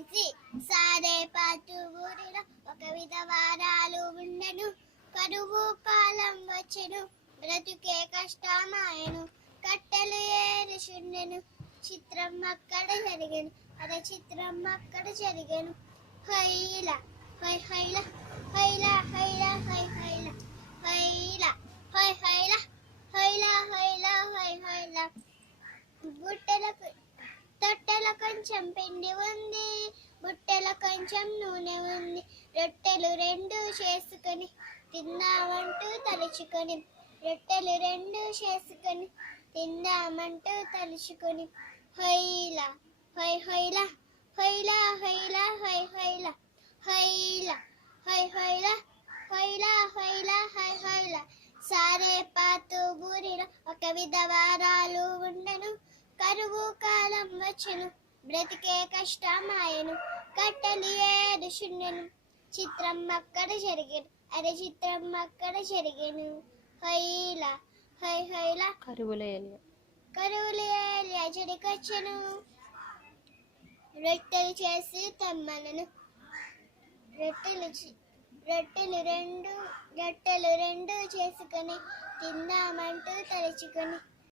ABC సారే పాటు ఊరిలో ఒక విధవారాలు ఉండెను. కరువు కాలం వచ్చెను, బ్రతుకే కష్టమాయెను. కట్టెలు ఏరుచుండెను, చిత్రం అక్కడ జరిగెను. అదే చిత్రం అక్కడ జరిగెను. హైల హై హైల హైల హైల హై హైల హైల హై హైల హైల హైల హై హైల. తొట్టెలో కొంచెం పిండి ఉంది, బుట్టెలో కొంచెం నూనె ఉంది. రొట్టెలు రెండు చేసుకొని తిందామంటూ తలుచుకొని, రొట్టెలు రెండు చేసుకొని తిందామంటూ తలుచుకొని. హైల హై హైల హైల హైల హై హైల హైల హై హైల హైల హైల హై హైల. సారే పాతు ఊరిలో ఒక విధవారాలు ఉండెను. కరువు కాలం వచ్చెను, బ్రతికే కష్టమాయెను. కట్టెలు ఏరుచుండెను, చిత్రం అక్కడ జరిగెను. అరే చిత్రం అక్కడ జరిగెను. హైల హై హైల కరువుల ఏలియా చెడికొచ్చెను. రొట్టెలు చేసి తెమ్మనను, రొట్టెలు రెండు చేసుకొని తిందామంటూ తలుచుకొని.